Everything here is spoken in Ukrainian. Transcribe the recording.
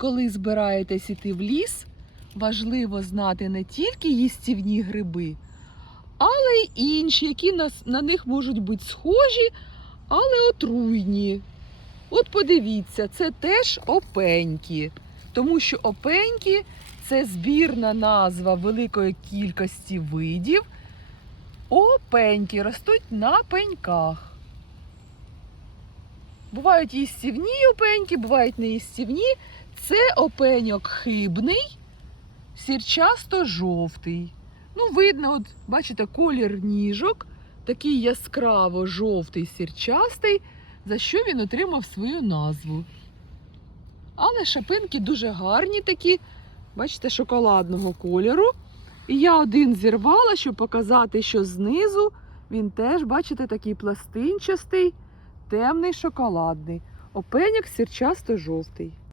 коли збираєтесь іти в ліс, важливо знати не тільки їстівні гриби, але й інші, які на, на них можуть бути схожі, але отруйні. От подивіться, це теж опеньки, тому що опеньки це збірна назва великої кількості видів. Опеньки ростуть на пеньках. Бувають їстівні опеньки, бувають неїстівні. Це опеньок хибний, сірчасто-жовтий. Ну, видно, от, бачите, колір ніжок, такий яскраво жовтий сірчастий, за що він отримав свою назву. Але шапинки дуже гарні такі, бачите, шоколадного кольору. І я один зірвала, щоб показати, що знизу він теж, бачите, такий пластинчастий, темний шоколадний. опеняк сірчасто-жовтий.